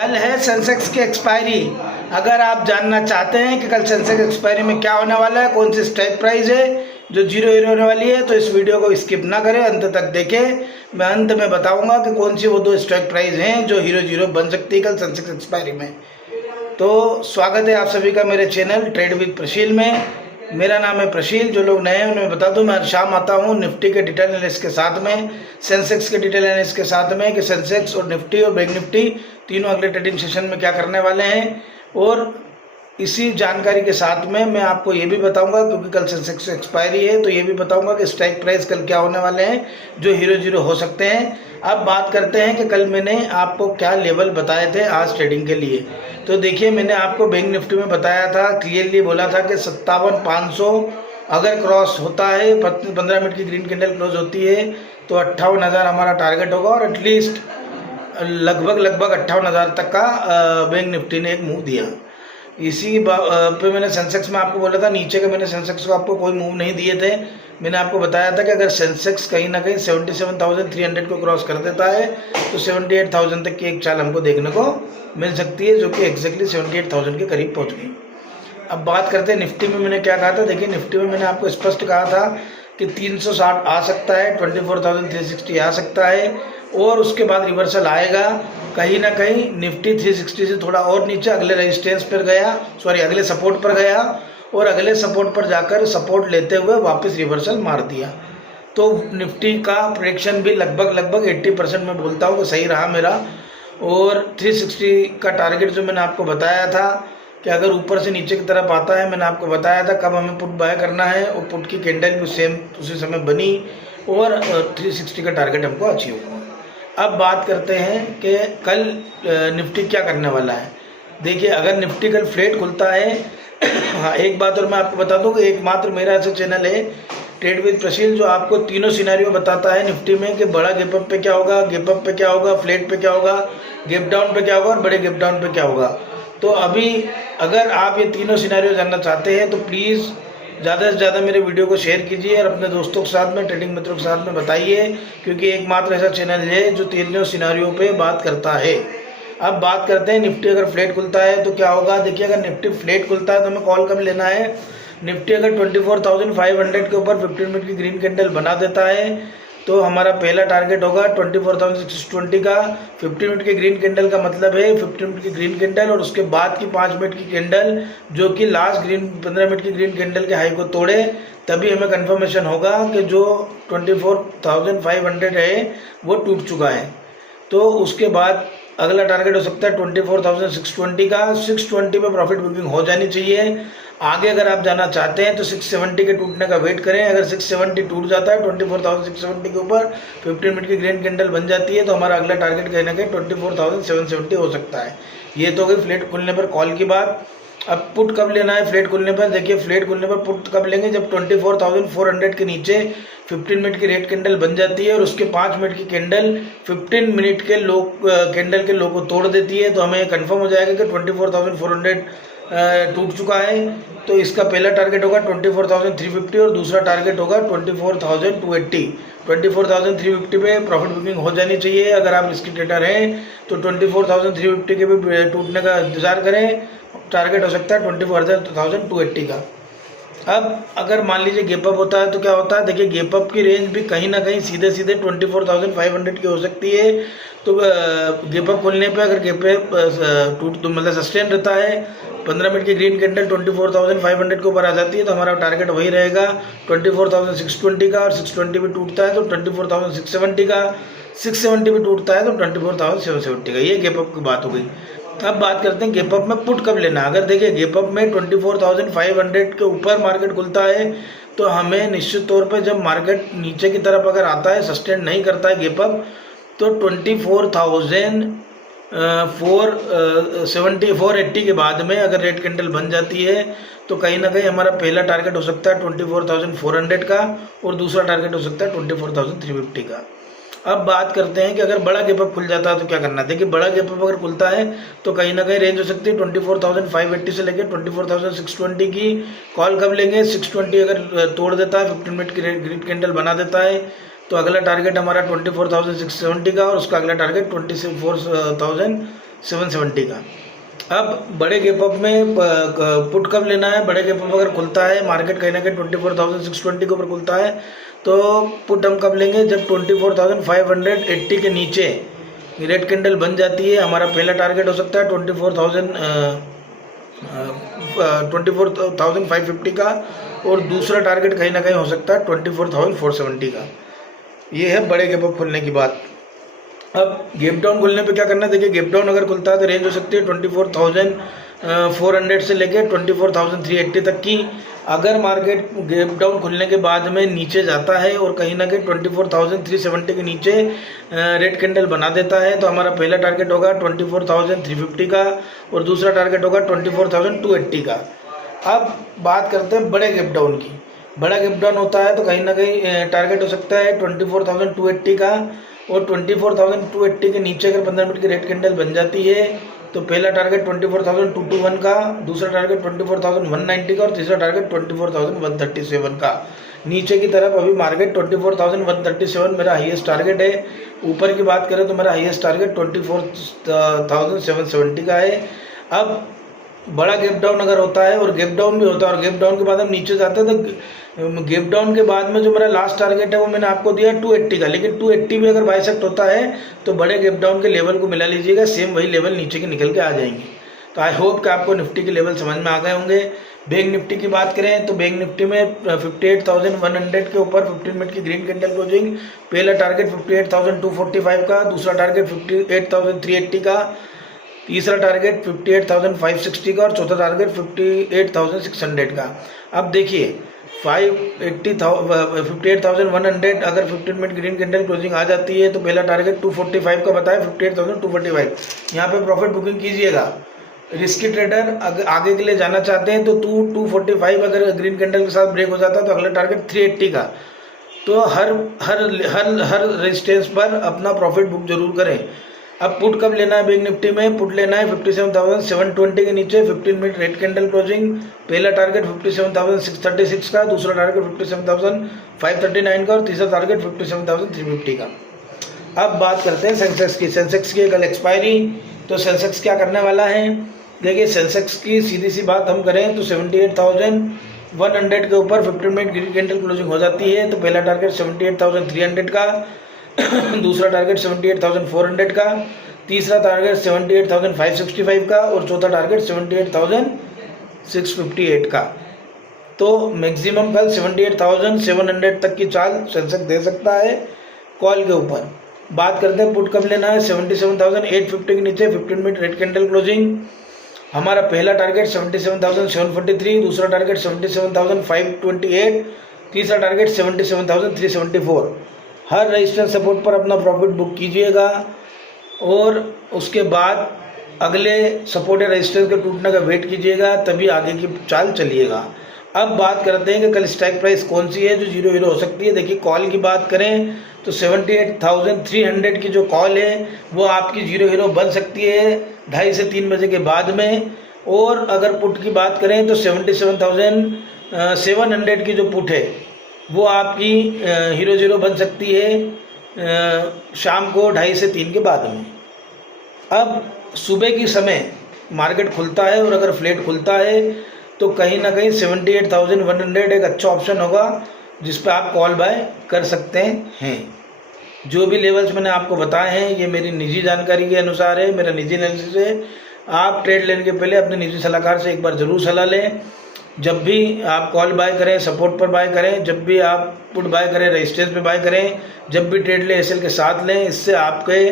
कल है सेंसेक्स की एक्सपायरी। अगर आप जानना चाहते हैं कि कल सेंसेक्स एक्सपायरी में क्या होने वाला है, कौन सी स्ट्राइक प्राइस है जो जीरो हीरो होने वाली है, तो इस वीडियो को स्किप ना करें, अंत तक देखें। मैं अंत में बताऊंगा कि कौन सी वो दो स्ट्राइक प्राइस हैं जो हीरो जीरो बन सकती है कल सेंसेक्स एक्सपायरी में। तो स्वागत है आप सभी का मेरे चैनल ट्रेड विद प्रशील में। मेरा नाम है प्रशील। जो लोग नए हैं उन्हें बता दूं, मैं हर शाम आता हूं निफ्टी के डिटेल एनालिसिस के साथ में, सेंसेक्स के डिटेल एनालिसिस के साथ में, कि सेंसेक्स और निफ्टी और बैंक निफ्टी तीनों अगले ट्रेडिंग सेशन में क्या करने वाले हैं। और इसी जानकारी के साथ में मैं आपको ये भी बताऊंगा, क्योंकि कल सेंसेक्स एक्सपायरी है, तो ये भी बताऊंगा कि स्ट्राइक प्राइस कल क्या होने वाले हैं जो हीरो जीरो हो सकते हैं। अब बात करते हैं कि कल मैंने आपको क्या लेवल बताए थे आज ट्रेडिंग के लिए। तो देखिए, मैंने आपको बैंक निफ्टी में बताया था, क्लियरली बोला था कि 57,500 अगर क्रॉस होता है, 15 मिनट की ग्रीन कैंडल क्लोज होती है, तो 58,000 हमारा टारगेट होगा। और एटलीस्ट लगभग 58,000 तक का बैंक निफ्टी ने एक मूव दिया। इसी पे मैंने सेंसेक्स में आपको बोला था, नीचे के मैंने सेंसेक्स को आपको कोई मूव नहीं दिए थे। मैंने आपको बताया था कि अगर सेंसेक्स कहीं ना कहीं 77,300 को क्रॉस कर देता है तो 78,000 तक की एक चाल हमको देखने को मिल सकती है, जो कि एग्जैक्टली 78,000 के करीब पहुंच गई। अब बात करते हैं निफ्टी में। मैंने क्या कहा था, देखिए निफ्टी में मैंने आपको स्पष्ट कहा था कि 360 आ सकता है, 24,360 आ सकता है, और उसके बाद रिवर्सल आएगा कहीं ना कहीं। निफ्टी 360 से थोड़ा और नीचे अगले रेजिस्टेंस पर गया, अगले सपोर्ट पर गया, और अगले सपोर्ट पर जाकर सपोर्ट लेते हुए वापस रिवर्सल मार दिया। तो निफ्टी का प्रेडिक्शन भी लगभग 80% में बोलता हूँ कि सही रहा मेरा। और 360 का टारगेट जो मैंने आपको बताया था कि अगर ऊपर से नीचे की तरफ आता है, मैंने आपको बताया था कब हमें पुट बाय करना है, और पुट की कैंडल भी सेम उसी समय बनी, और 360 का टारगेट हमको अचीव हुआ। अब बात करते हैं कि कल निफ्टी क्या करने वाला है। देखिए, अगर निफ्टी कल फ्लैट खुलता है हाँ, एक बात और मैं आपको बता दूं कि एकमात्र मेरा ऐसा चैनल है ट्रेड विद प्रशील जो आपको तीनों सिनेरियो बताता है निफ्टी में, कि बड़ा गैप अप पे क्या होगा, गैप अप पे क्या होगा, फ्लैट पे क्या होगा, गैप डाउन पे क्या होगा, और बड़े गैप डाउन पे क्या होगा। तो अभी अगर आप ये तीनों सिनेरियो जानना चाहते हैं तो प्लीज़ ज़्यादा से ज़्यादा मेरे वीडियो को शेयर कीजिए और अपने दोस्तों के साथ में, ट्रेडिंग मित्रों के साथ में बताइए, क्योंकि एकमात्र ऐसा चैनल है जो तीनों सिनेरियो पे बात करता है। अब बात करते हैं निफ्टी अगर फ्लैट खुलता है तो क्या होगा। देखिए, अगर निफ्टी फ्लैट खुलता है तो हमें कॉल कब लेना है। निफ्टी अगर 24,500 के ऊपर 15 मिनट की ग्रीन कैंडल बना देता है तो हमारा पहला टारगेट होगा 24,620 का। 15 मिनट की ग्रीन कैंडल का मतलब है 15 मिनट की ग्रीन कैंडल और उसके बाद की 5 मिनट की कैंडल जो कि लास्ट 15 मिनट की ग्रीन कैंडल के हाई को तोड़े, तभी हमें कंफर्मेशन होगा कि जो 24,500 है वो टूट चुका है। तो उसके बाद अगला टारगेट हो सकता है 24,620 का। 620 पे प्रॉफिट बुकिंग हो जानी चाहिए। आगे अगर आप जाना चाहते हैं तो 670 के टूटने का वेट करें। अगर 670 टूट जाता है 24,670 के ऊपर 15 मिनट की ग्रीन कैंडल बन जाती है, तो हमारा अगला टारगेट कहीं ना कहीं 24,770 हो सकता है। ये तो हो गई फ्लैट खुलने पर कॉल की बात। अब पुट कब लेना है फ्लैट खुलने पर। देखिए, फ्लैट खुलने पर पुट कब लेंगे, जब 24,400 के नीचे 15 मिनट की रेड कैंडल बन जाती है और उसके 5 मिनट की कैंडल 15 मिनट के लो कैंडल के लो को तोड़ देती है, तो हमें कंफर्म हो जाएगा कि 24,400 टूट चुका है। तो इसका पहला टारगेट होगा 24,350 और दूसरा टारगेट होगा 24,280। 24,350 पे प्रॉफिट बुकिंग हो जानी चाहिए। अगर आप रिस्की ट्रेडर हैं तो 24,350 के भी टूटने का इंतजार करें। टारगेट हो सकता है 24,280 का। अब अगर मान लीजिए गेप अप होता है तो क्या होता है। देखिए, गेप अप की रेंज भी कहीं ना कहीं सीधे 24,500 की हो सकती है। तो गेप अप खोलने पे अगर गेप टूट तो मतलब सस्टेन रहता है, 15 मिनट की ग्रीन कैंडल 24,500 के ऊपर आ जाती है, तो हमारा टारगेट वही रहेगा 24,620 का। और 620 भी टूटता है तो 24,670 का। 670 भी टूटता है तो 24,770 का। ये गेप अप की बात हो गई। अब बात करते हैं गेप अप में पुट कब लेना। अगर देखिए, गेप अप में 24,500 के ऊपर मार्केट खुलता है तो हमें निश्चित तौर पे जब मार्केट नीचे की तरफ अगर आता है, सस्टेन नहीं करता है गेप अप, तो 24,480 के बाद में अगर रेड कैंडल बन जाती है तो कहीं ना कहीं हमारा पहला टारगेट हो सकता है 24,400 का और दूसरा टारगेट हो सकता है 24,350 का। अब बात करते हैं कि अगर बड़ा गैप अप खुल जाता है तो क्या करना है। देखिए, बड़ा गैप अप अगर खुलता है तो कहीं ना कहीं रेंज हो सकती है 24,580 से लेकर 24,620 की। कॉल कब लेंगे, 620 अगर तोड़ देता है, 15 मिनट की ग्रीन कैंडल बना देता है, तो अगला टारगेट हमारा 24,670 का और उसका अगला टारगेट 24,000 770 का। अब बड़े गैप अप में पुट कब लेना है? बड़े गैप अप अगर खुलता है मार्केट कहीं ना कहीं 24,620 के ऊपर खुलता है तो पुट हम कब लेंगे? जब 24,580 के नीचे रेड कैंडल बन जाती है। हमारा पहला टारगेट हो सकता है 24,550 का, और दूसरा टारगेट कहीं ना कहीं हो सकता है 24,470 का। ये है बड़े गैप अप खुलने की बात। अब गैप डाउन खुलने पे क्या करना है? देखिए, गैप डाउन अगर खुलता है तो रेंज हो सकती है 24,400 से लेकर 24,380 तक की। अगर मार्केट गैप डाउन खुलने के बाद में नीचे जाता है और कहीं ना कहीं 24,370 के नीचे रेड कैंडल बना देता है तो हमारा पहला टारगेट होगा 24,350 का और दूसरा टारगेट होगा 24,280 का। अब बात करते हैं बड़े गैप डाउन की। बड़ा गैप डाउन होता है तो कहीं ना कहीं टारगेट हो सकता है 24,280 का, और 24,280 के नीचे अगर 15 मिनट की रेड कैंडल बन जाती है तो पहला टारगेट 24,221 का, दूसरा टारगेट 24,190 का और तीसरा टारगेट 24,137 का। नीचे की तरफ अभी मार्केट 24,137 मेरा हाईएस्ट टारगेट है। ऊपर की बात करें तो मेरा हाईएस्ट टारगेट 24,770 का है। अब बड़ा गैप डाउन अगर होता है और गैप डाउन भी होता है और गैप डाउन के बाद हम नीचे जाते हैं तो गैप डाउन के बाद में जो मेरा लास्ट टारगेट है वो मैंने आपको दिया 280 का, लेकिन 280 भी अगर बाइसेक्ट होता है तो बड़े गैप डाउन के लेवल को मिला लीजिएगा, सेम वही लेवल नीचे के निकल के आ जाएंगे। तो आई होप कि आपको निफ्टी के लेवल समझ में आ गए होंगे। बैंक निफ्टी की बात करें तो बैंक निफ्टी में 58,100 के ऊपर 15 मिनट की ग्रीन कैंडल क्लोजिंग, पहला टारगेट 58,245 का, दूसरा टारगेट 58,380 का, तीसरा टारगेट 58,560 का और चौथा टारगेट 58,600 का। अब देखिए 58,100 अगर 15 मिनट ग्रीन कैंडल क्लोजिंग आ जाती है तो पहला टारगेट 245 का बताया, 58,245। यहाँ पे प्रॉफिट बुकिंग कीजिएगा। रिस्की ट्रेडर आगे के लिए जाना चाहते हैं तो 245 अगर ग्रीन कैंडल के साथ ब्रेक हो जाता है तो अगला टारगेट 380 का। तो हर रेजिस्टेंस पर अपना प्रॉफिट बुक जरूर करें। अब पुट कब लेना है? बैंक निफ्टी में पुट लेना है 57,720 के नीचे 15 मिनट रेड कैंडल क्लोजिंग, पहला टारगेट 57,636 का, दूसरा टारगेट 57,539 का और तीसरा टारगेट 57,350 का। अब बात करते हैं सेंसेक्स की। सेंसेक्स की कल एक्सपायरी, तो सेंसेक्स क्या करने वाला है? देखिए, सेंसेक्स की सीधी सी बात हम करें तो 78,100 के ऊपर 15 मिनट ग्रीन कैंडल क्लोजिंग हो जाती है तो पहला टारगेट 78,300 का, दूसरा टारगेट 78,400 का, तीसरा टारगेट 78,565 का और चौथा टारगेट 78,658 का। तो मैक्सिमम कल 78,700 तक की चाल सेंसेक्स दे सकता है कॉल के ऊपर। बात करते हैं पुट कब लेना है? 77,850 के नीचे 15 मिनट रेड कैंडल क्लोजिंग, हमारा पहला टारगेट 77,743, दूसरा टारगेट 77,528, तीसरा टारगेट 77,374। हर रेजिस्टेंस सपोर्ट पर अपना प्रॉफिट बुक कीजिएगा और उसके बाद अगले सपोर्ट या रेजिस्टेंस के टूटने का वेट कीजिएगा, तभी आगे की चाल चलिएगा। अब बात करते हैं कि कल स्ट्राइक प्राइस कौन सी है जो 0 हो सकती है। देखिए, कॉल की बात करें तो 78,300 की जो कॉल है वो आपकी 0 बन सकती है 2:30 से 3 बजे के बाद में। और अगर पुट की बात करें तो 77,700 की जो पुट है वो आपकी 0 बन सकती है शाम को 2:30 से 3 के बाद में। अब सुबह की समय मार्केट खुलता है और अगर फ्लैट खुलता है तो कहीं ना कहीं 78,100 एक अच्छा ऑप्शन होगा जिस पे आप कॉल बाय कर सकते हैं। जो भी लेवल्स मैंने आपको बताए हैं ये मेरी निजी जानकारी के अनुसार है, मेरा निजी एनालिसिस है। आप ट्रेड लेने के पहले अपने निजी सलाहकार से एक बार ज़रूर सलाह लें। जब भी आप कॉल बाय करें, सपोर्ट पर बाय करें, जब भी आप पुट बाय करें, रेजिस्टेंस पे बाय करें, जब भी ट्रेड लें एसएल के साथ लें। इससे आपके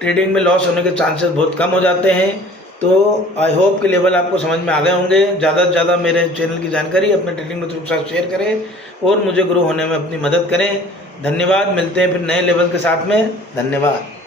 ट्रेडिंग में लॉस होने के चांसेस बहुत कम हो जाते हैं। तो आई होप कि लेवल आपको समझ में आ गए होंगे। ज़्यादा से ज़्यादा मेरे चैनल की जानकारी अपने ट्रेडिंग मित्रों के साथ शेयर करें और मुझे ग्रो होने में अपनी मदद करें। धन्यवाद। मिलते हैं फिर नए लेवल के साथ में। धन्यवाद।